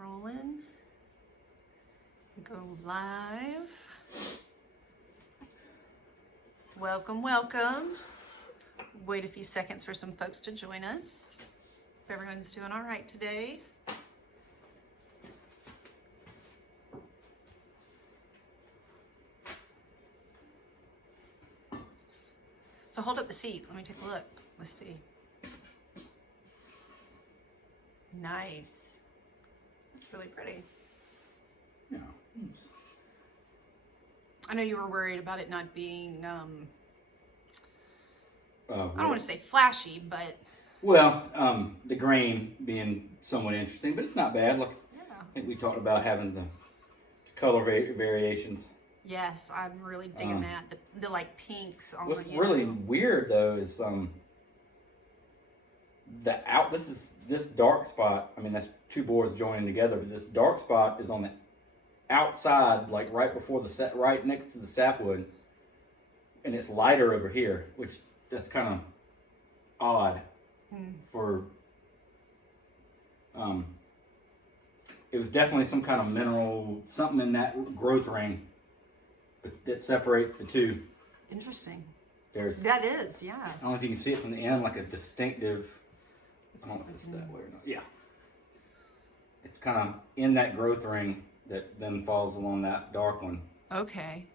rolling. Go live. Welcome, welcome. Wait a few seconds for some folks to join us. Hope everyone's doing all right today. So hold up the seat. Let me take a look. Let's see. Nice. That's really pretty. Yeah. I know you were worried about it not being, I don't want to say flashy, but... Well, the grain being somewhat interesting, but it's not bad. Look, Yeah. I think we talked about having the color variations. Yes, I'm really digging that. The like pinks on What's really weird though is this dark spot. I mean, that's two boards joining together, but this dark spot is on the outside, like right before right next to the sapwood, and it's lighter over here, which that's kind of odd for. It was definitely some kind of mineral, something in that growth ring, but that separates the two. Interesting. That is, yeah. I don't know if you can see it from the end, like a distinctive. I don't know if it's that way or not. Yeah. It's kind of in that growth ring that then falls along that dark one. Okay.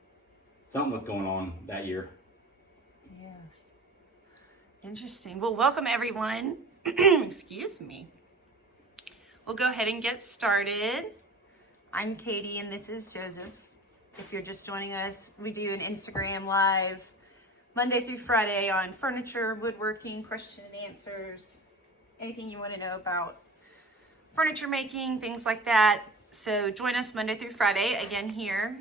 Something was going on that year. Yes. Interesting. Well, welcome everyone. Excuse me. We'll go ahead and get started. I'm Katie and this is Joseph. If you're just joining us, we do an Instagram live Monday through Friday on furniture, woodworking, question and answers, anything you want to know about furniture making, things like that. So join us Monday through Friday, again here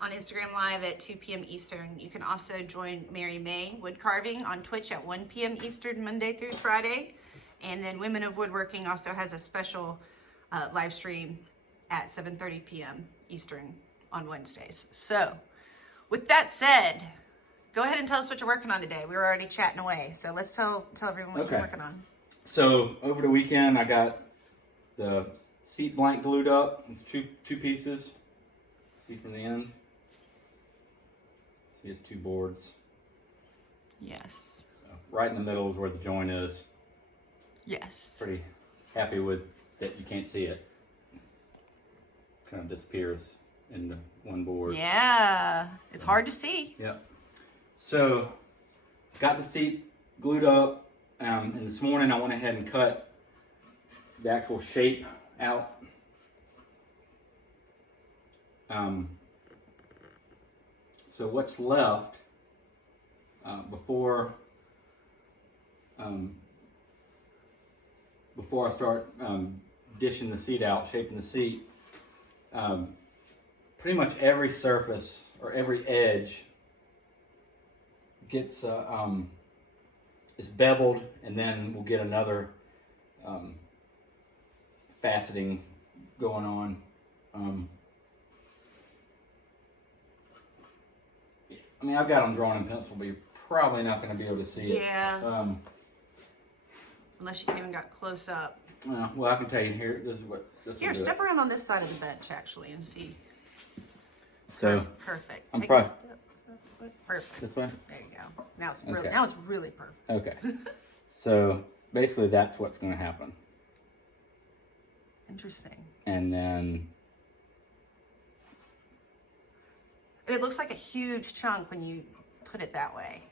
on Instagram Live at 2 p.m. Eastern. You can also join Mary May Wood Carving on Twitch at 1 p.m. Eastern, Monday through Friday. And then Women of Woodworking also has a special live stream at 7:30 p.m. Eastern on Wednesdays. So with that said, go ahead and tell us what you're working on today. We were already chatting away. So let's tell everyone what you're working on. So over the weekend, I got the seat blank glued up. It's two pieces. See from the end. See, it's two boards. Yes. So right in the middle is where the joint is. Yes. Pretty happy with that. You can't see it. Kind of disappears into one board. Yeah, it's hard to see. Yep. So got the seat glued up, and this morning I went ahead and cut the actual shape out. So what's left before I start dishing the seat out, shaping the seat, pretty much every surface or every edge gets is beveled, and then we'll get another faceting going on. I mean, I've got them drawn in pencil, but you're probably not going to be able to see it. Yeah. Unless you even got close up. Well, I can tell you here. This is what this. Here, step around on this side of the bench actually and see. So perfect. I'm Take a step. Perfect. This way. There you go. Now it's really perfect. Okay. So basically, that's what's going to happen. Interesting. And then it looks like a huge chunk when you put it that way.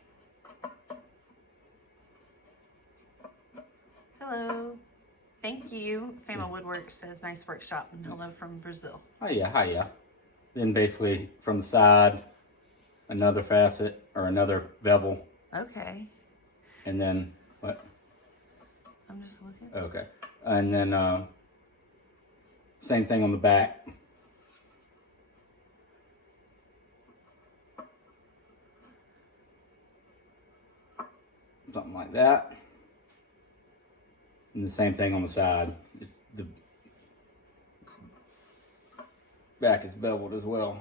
Hello. Thank you. Fama Woodwork says nice workshop and hello from Brazil. Oh yeah, hi yeah. Then basically from the side, another facet or another bevel. Okay. And then what? I'm just looking. Okay. And then same thing on the back. Something like that. And the same thing on the side. It's the back is beveled as well.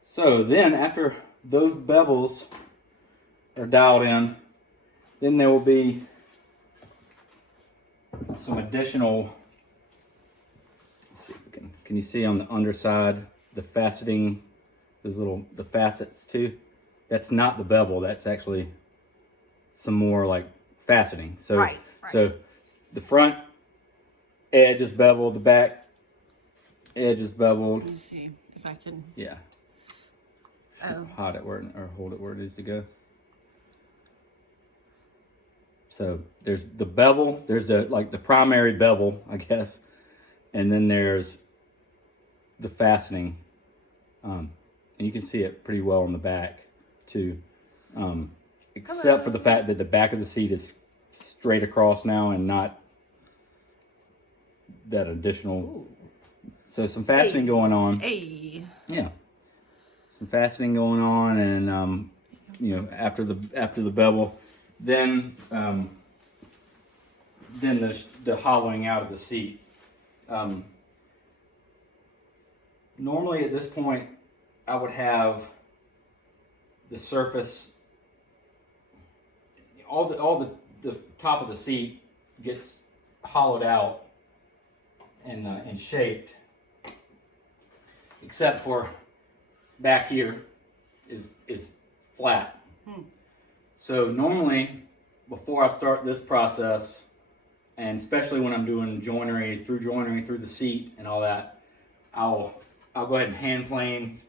So then after those bevels are dialed in, then there will be some additional, let's see if we can you see on the underside, the faceting, the facets too? That's not the bevel, that's actually some more like faceting. So, right. So the front edge is beveled, the back edge is beveled. Let me see if I can. Yeah. Oh. Hold it where it needs to go. So there's the bevel, there's the primary bevel, I guess, and then there's the fastening, and you can see it pretty well on the back too, except for the fact that the back of the seat is straight across now and not that additional. Ooh. So some fastening going on. Hey. Yeah, some fastening going on, and you know, after the bevel. Then the hollowing out of the seat. Normally at this point, I would have the surface, all the top of the seat gets hollowed out and shaped, except for back here is flat. So normally, before I start this process, and especially when I'm doing joinery through the seat and all that, I'll go ahead and hand plane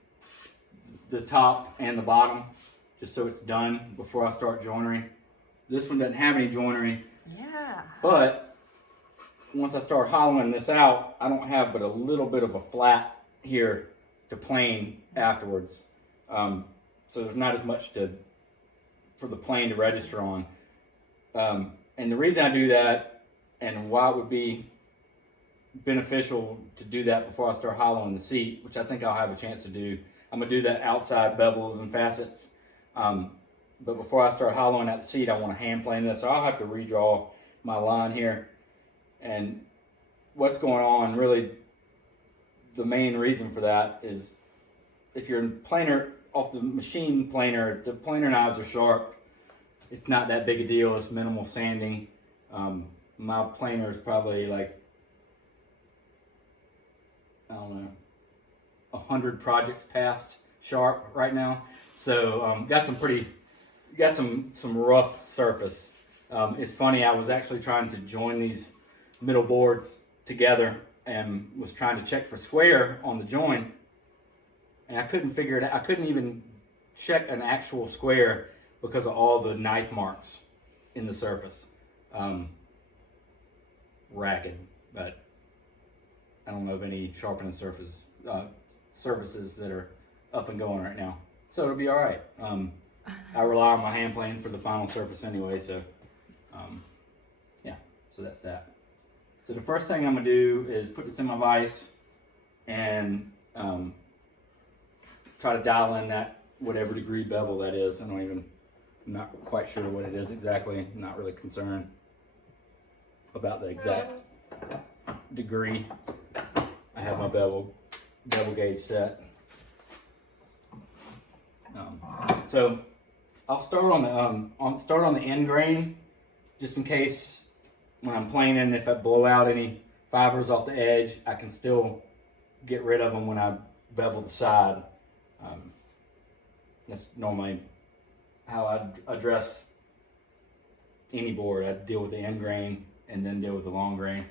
the top and the bottom, just so it's done before I start joinery. This one doesn't have any joinery. Yeah. But once I start hollowing this out, I don't have but a little bit of a flat here to plane afterwards. So there's not as much for the plane to register on. And the reason I do that, and why it would be beneficial to do that before I start hollowing the seat, which I think I'll have a chance to do. I'm gonna do that outside bevels and facets. But before I start hollowing out the seat, I want to hand plane this. So I'll have to redraw my line here. And what's going on, really, the main reason for that is if you're planer off the machine planer, the planer knives are sharp. It's not that big a deal. It's minimal sanding. My planer is probably like, I don't know, 100 projects past sharp right now. So got some rough surface. It's funny, I was actually trying to join these middle boards together and was trying to check for square on the join, and I couldn't figure it out. I couldn't even check an actual square because of all the knife marks in the surface. Ragged, but I don't know of any sharpening surfaces that are up and going right now. So it'll be all right. I rely on my hand plane for the final surface anyway, so yeah, so that's that. So the first thing I'm gonna do is put this in my vise and try to dial in that whatever degree bevel that is. I'm not quite sure what it is exactly. I'm not really concerned about the exact degree. I have my bevel gauge set. So I'll start on the end grain, just in case when I'm planing, if I blow out any fibers off the edge, I can still get rid of them when I bevel the side. That's normally how I address any board. I deal with the end grain and then deal with the long grain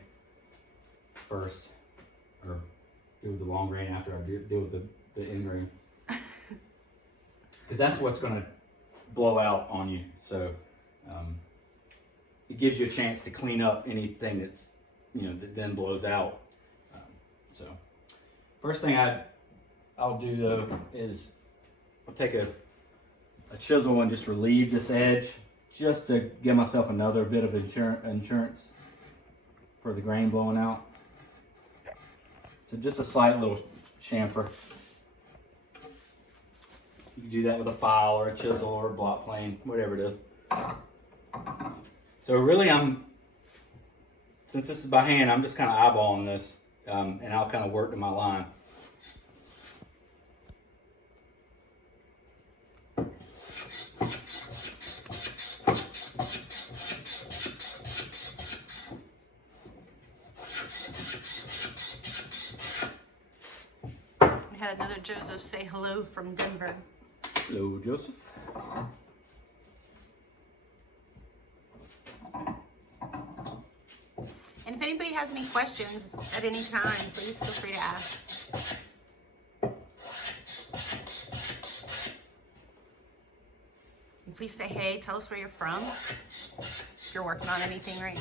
first, or deal with the long grain after I deal with the end grain. Because that's what's going to blow out on you. So it gives you a chance to clean up anything that's, that then blows out. So first thing I'll do though is I'll take a chisel and just relieve this edge, just to give myself another bit of insurance for the grain blowing out. So just a slight little chamfer. You can do that with a file or a chisel or a block plane, whatever it is. So really since this is by hand, I'm just kind of eyeballing this, and I'll kind of work to my line. got another Joseph say hello from Denver. Hello, Joseph. And if anybody has any questions at any time, please feel free to ask. And please say hey, tell us where you're from, if you're working on anything right now.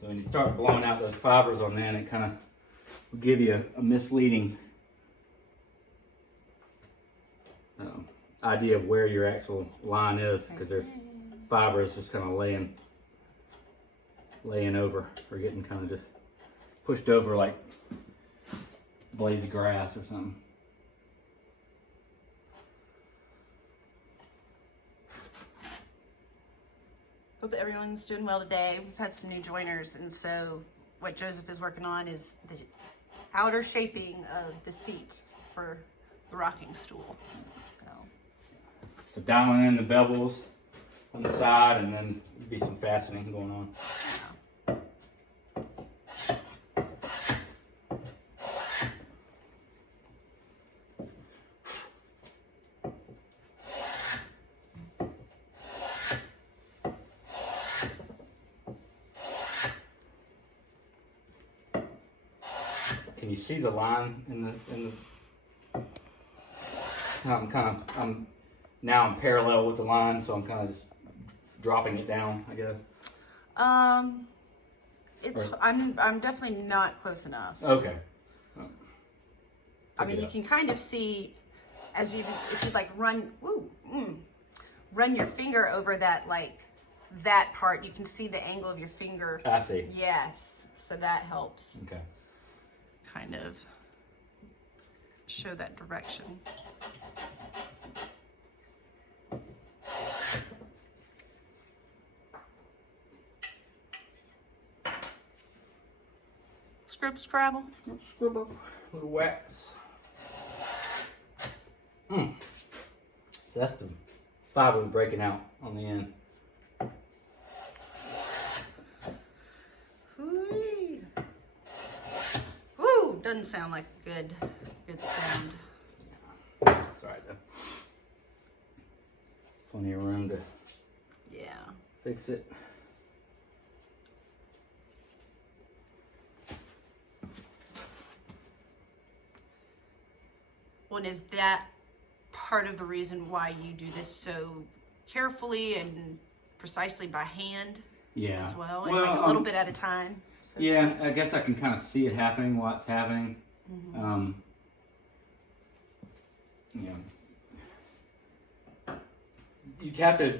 So when you start blowing out those fibers on that, it kind of will give you a misleading idea of where your actual line is, because there's fibers just kind of laying over, or getting kind of just pushed over like blades of grass or something. Hope that everyone's doing well today. We've had some new joiners, and so what Joseph is working on is the outer shaping of the seat for the rocking stool. So dialing in the bevels on the side, and then there'd be some fastening going on. Can you see the line in the I'm now I'm parallel with the line, so I'm kind of just dropping it down, I guess. I'm definitely not close enough. Okay. I mean, you can kind of see as if you like run your finger over that, like that part, you can see the angle of your finger. I see. Yes, so that helps. Okay. Kind of show that direction. Scrabble. Scribble. Little wax. So that's the fiber breaking out on the end. Woo! Doesn't sound like a good sound. That's all right though. Plenty of room to fix it. Well, and is that part of the reason why you do this so carefully and precisely by hand as well? And like a little bit at a time? So I guess I can kind of see it happening while it's happening. Mm-hmm. You'd have to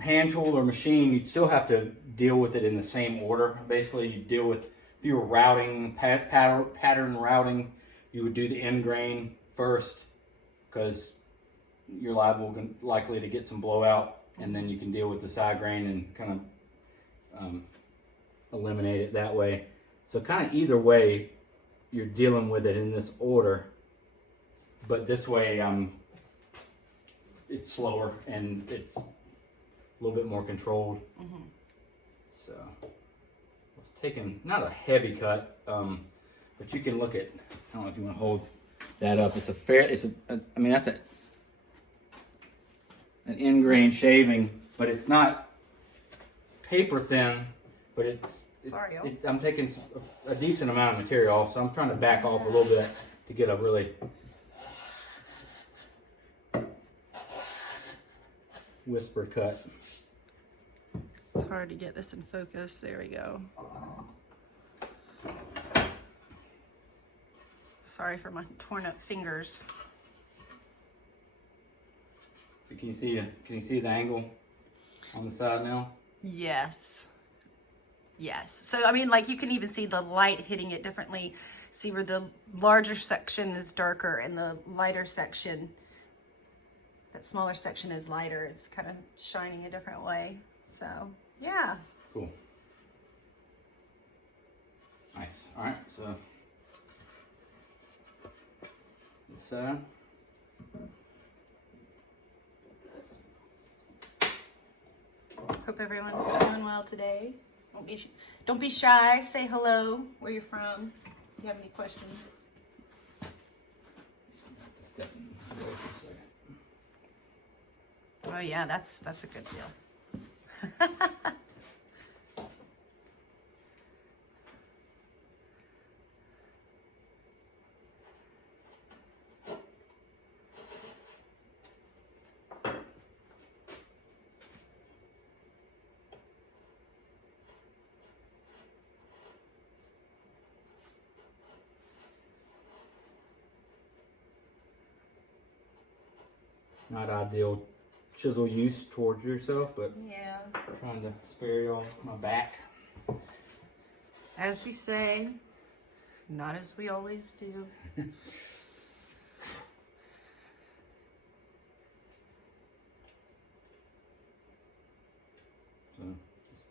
hand tool or machine, you'd still have to deal with it in the same order. Basically, you deal with, if you were routing, pattern routing, you would do the end grain first, because you're likely to get some blowout, and then you can deal with the side grain and kind of eliminate it that way. So kind of either way, you're dealing with it in this order, but this way it's slower and it's a little bit more controlled. So it's taking not a heavy cut, but you can look at, I don't know if you want to hold that up. It's I mean, that's an end grain shaving, but it's not paper thin, but I'm taking a decent amount of material off, so I'm trying to back off a little bit to get a really whisper cut. it's hard to get this in focus. There we go. Sorry for my torn up fingers. Can you see the angle on the side now? Yes. Yes. So, I mean, like you can even see the light hitting it differently. See where the larger section is darker and the lighter section, that smaller section is lighter. It's kind of shining a different way. So, yeah. Cool. Nice. All right, so this side. Hope everyone is doing well today. Don't be shy. Say hello, where you're from. If you have any questions. Oh yeah, that's a good deal. Not ideal chisel use towards yourself, but Yeah. trying to spare y'all my back. As we say, not as we always do. So just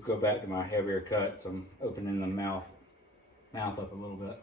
go back to my heavier cut, so I'm opening the mouth up a little bit.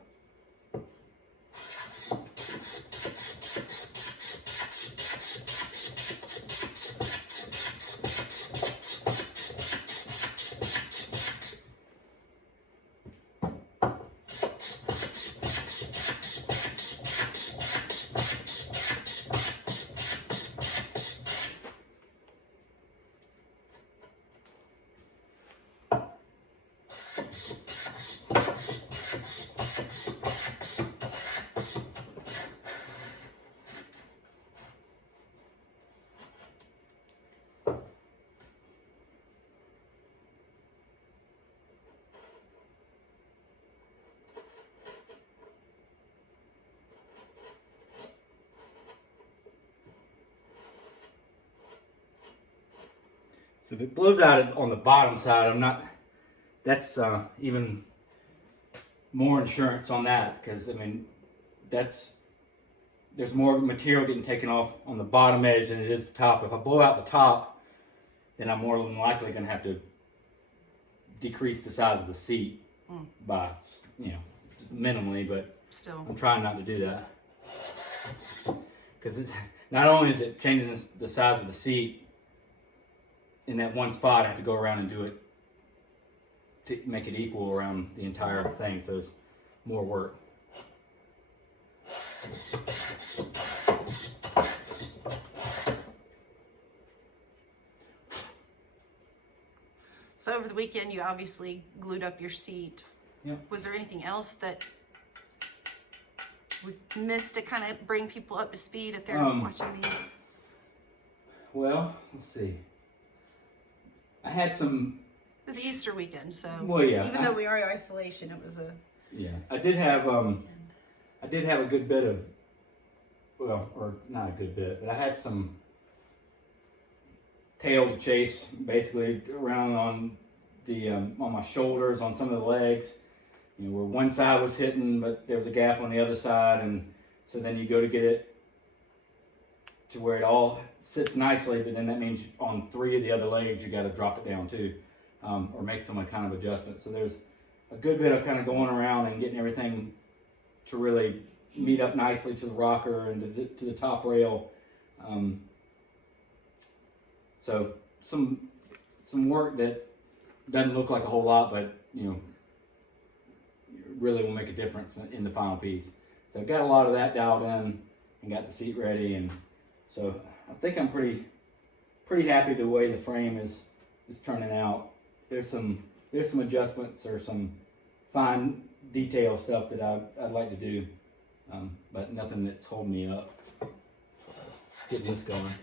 So if it blows out on the bottom side, that's even more insurance on that, because I mean, there's more material getting taken off on the bottom edge than it is the top. If I blow out the top, then I'm more than likely going to have to decrease the size of the seat by, just minimally, but Still. I'm trying not to do that. Because not only is it changing the size of the seat in that one spot, I have to go around and do it to make it equal around the entire thing, so it's more work. So over the weekend, you obviously glued up your seat. Yep. Was there anything else that we missed to kind of bring people up to speed if they're watching these? Well, let's see. I had some. It was Easter weekend, so Well, yeah. Even though we are in isolation, it was a. Yeah, I did have weekend. I did have a good bit of, well, or not a good bit, but I had some tail to chase, basically around on my shoulders, on some of the legs, where one side was hitting, but there was a gap on the other side, and so then you go to get it to where it all sits nicely, but then that means on 3 of the other legs you got to drop it down too, or make some kind of adjustment. So there's a good bit of kind of going around and getting everything to really meet up nicely to the rocker and to the top rail. So some work that doesn't look like a whole lot, but really will make a difference in the final piece. So I've got a lot of that dialed in and got the seat ready, and so I think I'm pretty happy the way the frame is turning out. There's some adjustments or some fine detail stuff that I'd like to do, but nothing that's holding me up. Getting this going.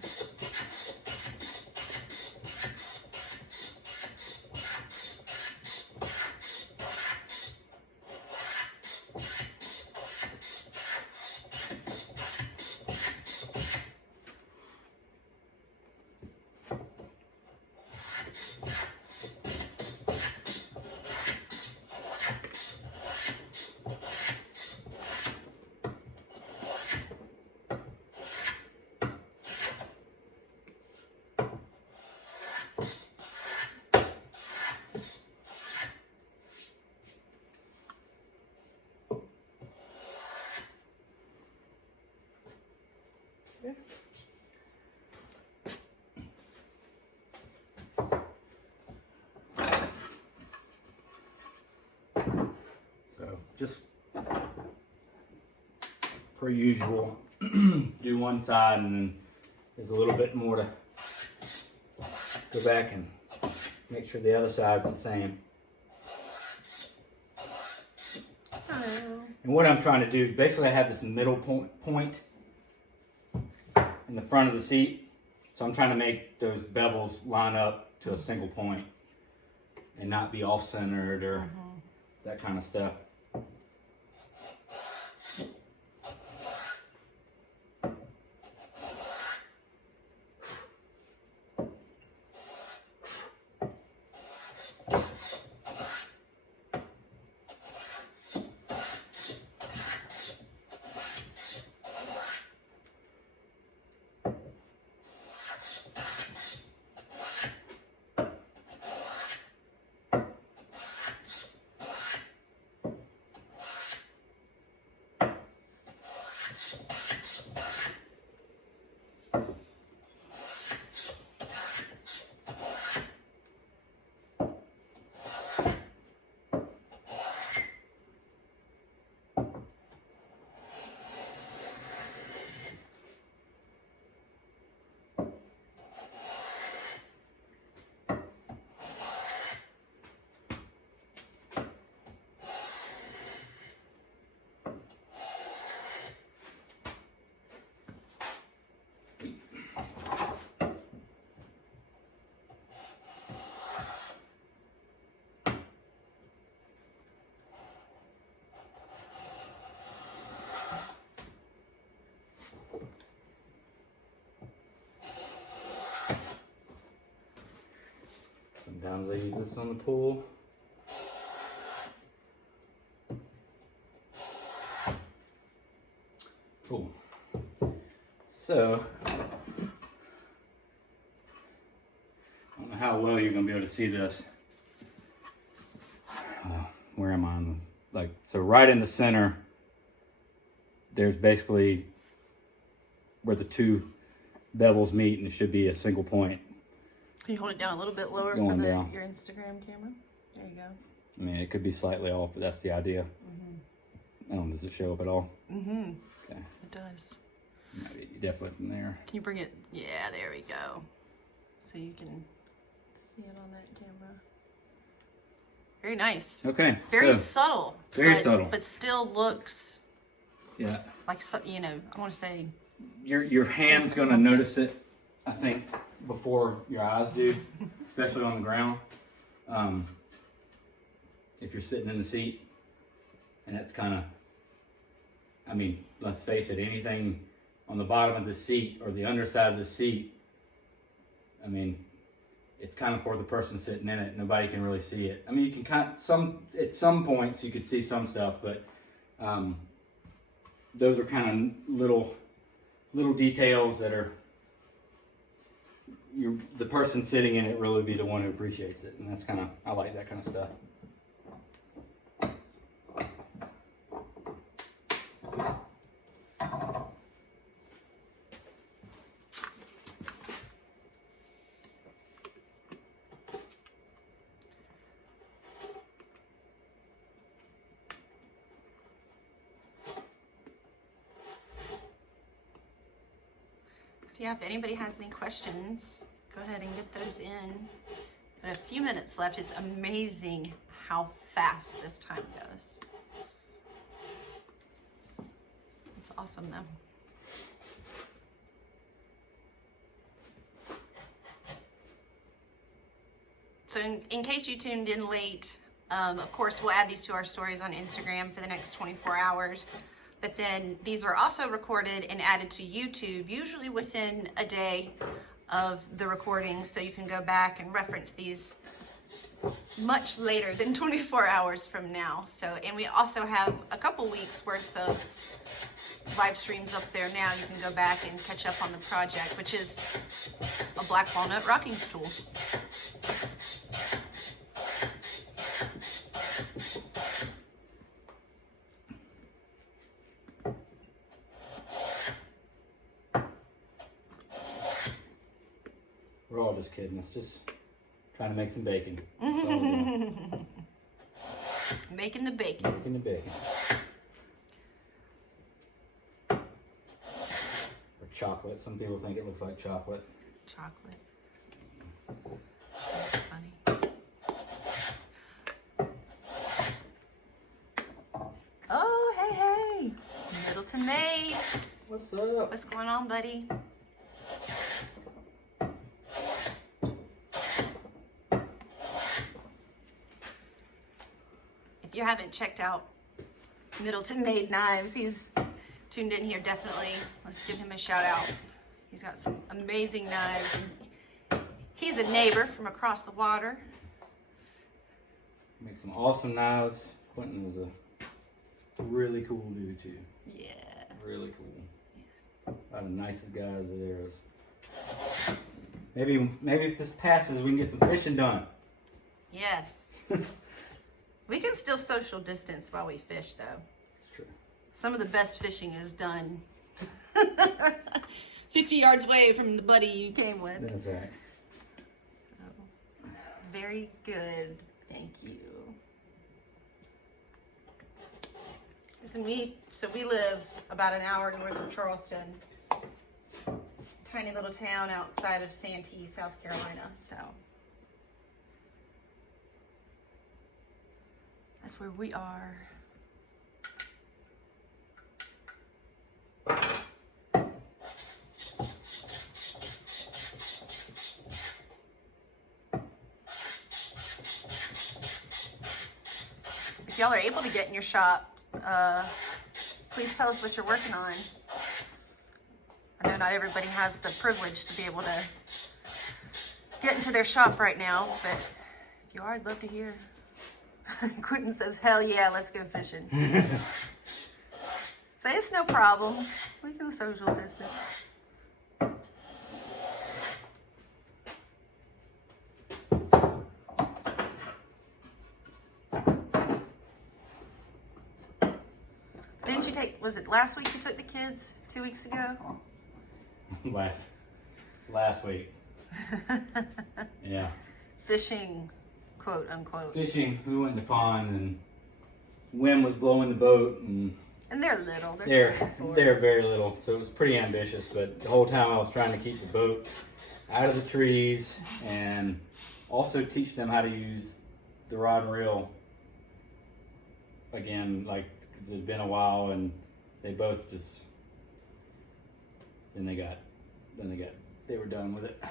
just per usual, do one side, and then there's a little bit more to go back and make sure the other side's the same. And what I'm trying to do is basically I have this middle point in the front of the seat. So I'm trying to make those bevels line up to a single point and not be off-centered or that kind of stuff. Sometimes I use this on the pool. Cool. So, I don't know how well you're going to be able to see this. Where am I on the, so right in the center, there's basically where the two bevels meet, and it should be a single point. Can you hold it down a little bit lower Going for down. your Instagram camera? There you go. I mean, it could be slightly off, but that's the idea. I don't know, does it show up at all? Okay. It does. Maybe definitely from there. Can you bring it? Yeah, there we go. So you can see it on that camera. Very nice. Okay. Very so, subtle. Very subtle. But still looks Yeah. like, you know, I want to say. Your hand's going to notice it, I think, before your eyes do, especially on the ground. If you're sitting in the seat, and that's kind of, I mean, let's face it, anything on the bottom of the seat or the underside of the seat, I mean, it's kind of for the person sitting in it. Nobody can really see it. I mean, you can at some points you could see some stuff, but those are kind of little details that are, the person sitting in it really be the one who appreciates it, and that's kind of, I like that kind of stuff. So yeah, if anybody has any questions, go ahead and get those in. But a few minutes left. It's amazing how fast this time goes. It's awesome though. So in case you tuned in late, of course we'll add these to our stories on Instagram for the next 24 hours. But then these are also recorded and added to YouTube, usually within a day of the recording. So you can go back and reference these much later than 24 hours from now. So, and we also have a couple weeks worth of live streams up there now. You can go back and catch up on the project, which is a black walnut rocking stool. We're all just kidding. It's just trying to make some bacon. That's all we're doing. making the bacon. Making the bacon. Or chocolate. Some people think it looks like chocolate. Chocolate. That's funny. Oh, hey, hey. Middleton Maid. What's up? What's going on, buddy? If you haven't checked out Middleton Maid Knives, he's tuned in here, definitely. Let's give him a shout out. He's got some amazing knives. And he's a neighbor from across the water. Make some awesome knives. Quentin is a really cool dude too. Yeah. Really cool. Yes. One of the nicest guys there is. Maybe if this passes, we can get some fishing done. Yes. We can still social distance while we fish, though. That's true. Some of the best fishing is done 50 yards away from the buddy you came with. That's right. Oh, very good. Thank you. Listen, we live about an hour north of Charleston. Tiny little town outside of Santee, South Carolina, so that's where we are. If y'all are able to get in your shop, please tell us what you're working on. I know not everybody has the privilege to be able to get into their shop right now, but if you are, I'd love to hear. Quentin says, hell yeah, let's go fishing. Say it's no problem. We can social distance. Didn't you take, was it last week you took the kids? 2 weeks ago? Last week. Yeah. Fishing, quote unquote. Fishing. We went in the pond and wind was blowing the boat and they're little. They're very little, so it was pretty ambitious. But the whole time I was trying to keep the boat out of the trees and also teach them how to use the rod and reel again, like because it had been a while and they both just they were done with it.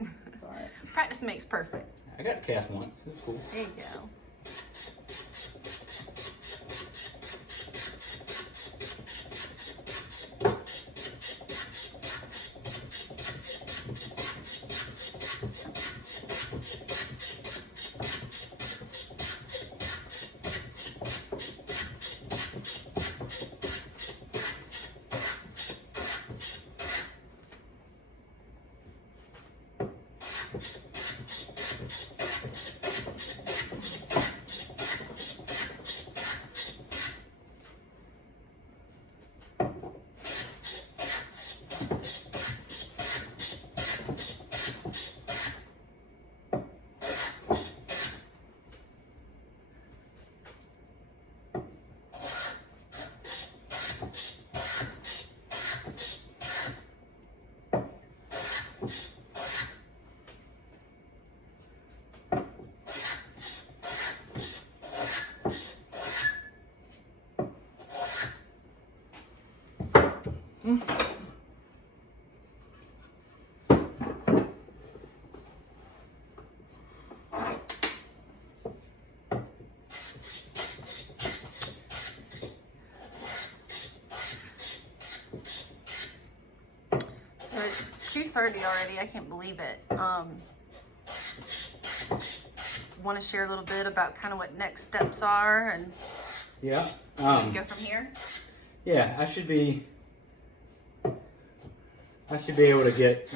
It's all right. Practice makes perfect. I got to cast once. It was cool. There you go. So it's 2:30 already. I can't believe it. Want to share a little bit about kind of what next steps are and Yeah. go from here? Yeah, I should be able to get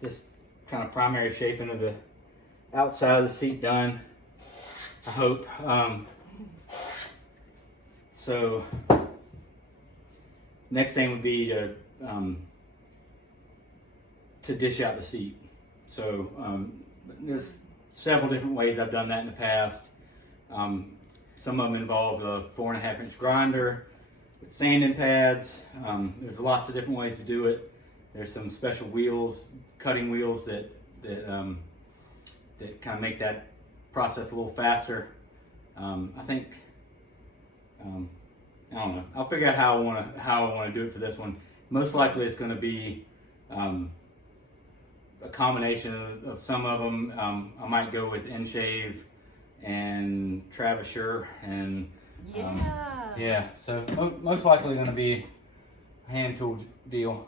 this kind of primary shaping of the outside of the seat done, I hope. So next thing would be to dish out the seat. So there's several different ways I've done that in the past. Some of them involve a 4.5-inch grinder with sanding pads. There's lots of different ways to do it. There's some special wheels, cutting wheels that kind of make that process a little faster. I think I don't know. I'll figure out how I want to do it for this one. Most likely, it's going to be a combination of some of them. I might go with N-Shave and Travisher and yeah. So most likely going to be a hand tool deal.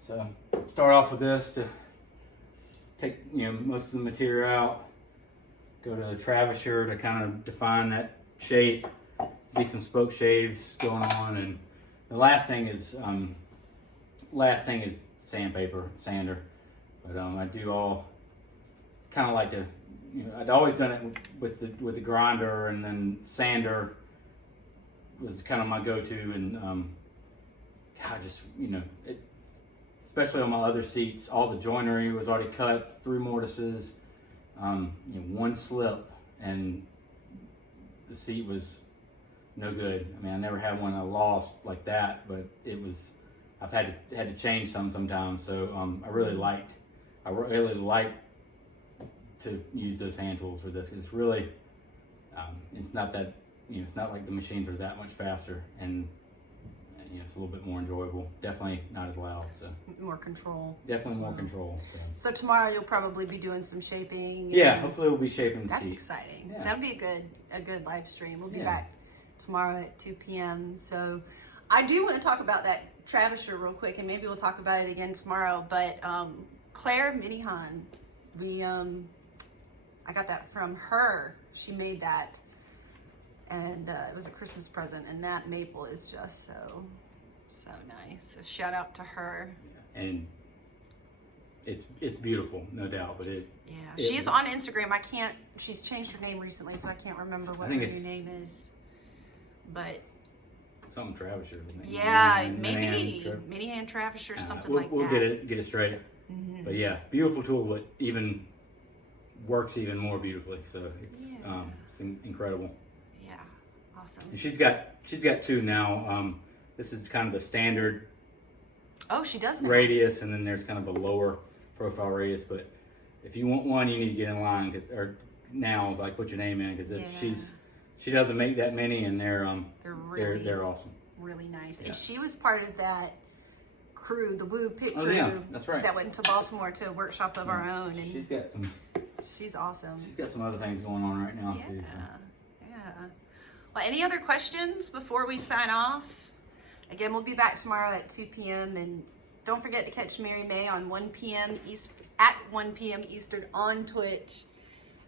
So start off with this to take most of the material out. Go to the Travisher to kind of define that shape. Be some spoke shaves going on, and the last thing is sander. But I do all kind of like to, I'd always done it with the grinder, and then sander was kind of my go-to. And especially on my other seats, all the joinery was already cut, through mortises. One slip and the seat was no good. I mean, I never had one I lost like that, but I've had to change sometimes. So I really like to use those hand tools for this. It's really, it's not that, it's not like the machines are that much faster, and it's a little bit more enjoyable. Definitely not as loud. So more control. Definitely more control. So tomorrow you'll probably be doing some shaping. Yeah, hopefully we'll be shaping the That's seat. exciting. Yeah. That'll be a good live stream. We'll be back tomorrow at 2 p.m. So I do want to talk about that Travisher real quick, and maybe we'll talk about it again tomorrow. But Claire Minihan, I got that from her. She made that, and it was a Christmas present, and that maple is just so nice. So shout out to her. And it's beautiful, no doubt. But she's on Instagram. She's changed her name recently, so I can't remember what her new name is. But something Travisher. Maybe Minihan Travisher, something like that. We'll get it straight. Mm-hmm. But yeah, beautiful tool, but even works even more beautifully. So it's incredible. Yeah, awesome. And she's got two now. This is kind of the standard. Oh, she does now. Radius, and then there's kind of a lower profile radius. But if you want one, you need to get in line, put your name in, because she doesn't make that many, and they're awesome. Really nice. Yeah. And she was part of that crew, the Woo Pit crew. Oh yeah, that's right. That went to Baltimore to a workshop of our own, and she's awesome. She's got some other things going on right now too. So. Yeah. Well, any other questions before we sign off? Again, we'll be back tomorrow at 2 p.m. and don't forget to catch Mary May on 1 p.m. at 1 p.m. Eastern on Twitch.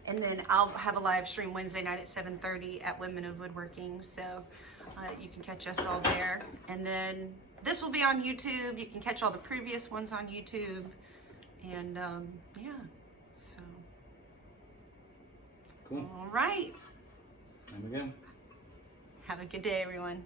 And then I'll have a live stream Wednesday night at 7:30 at Women of Woodworking. So you can catch us all there. And then this will be on YouTube. You can catch all the previous ones on YouTube. And so. Cool. All right. There we go. Have a good day, everyone.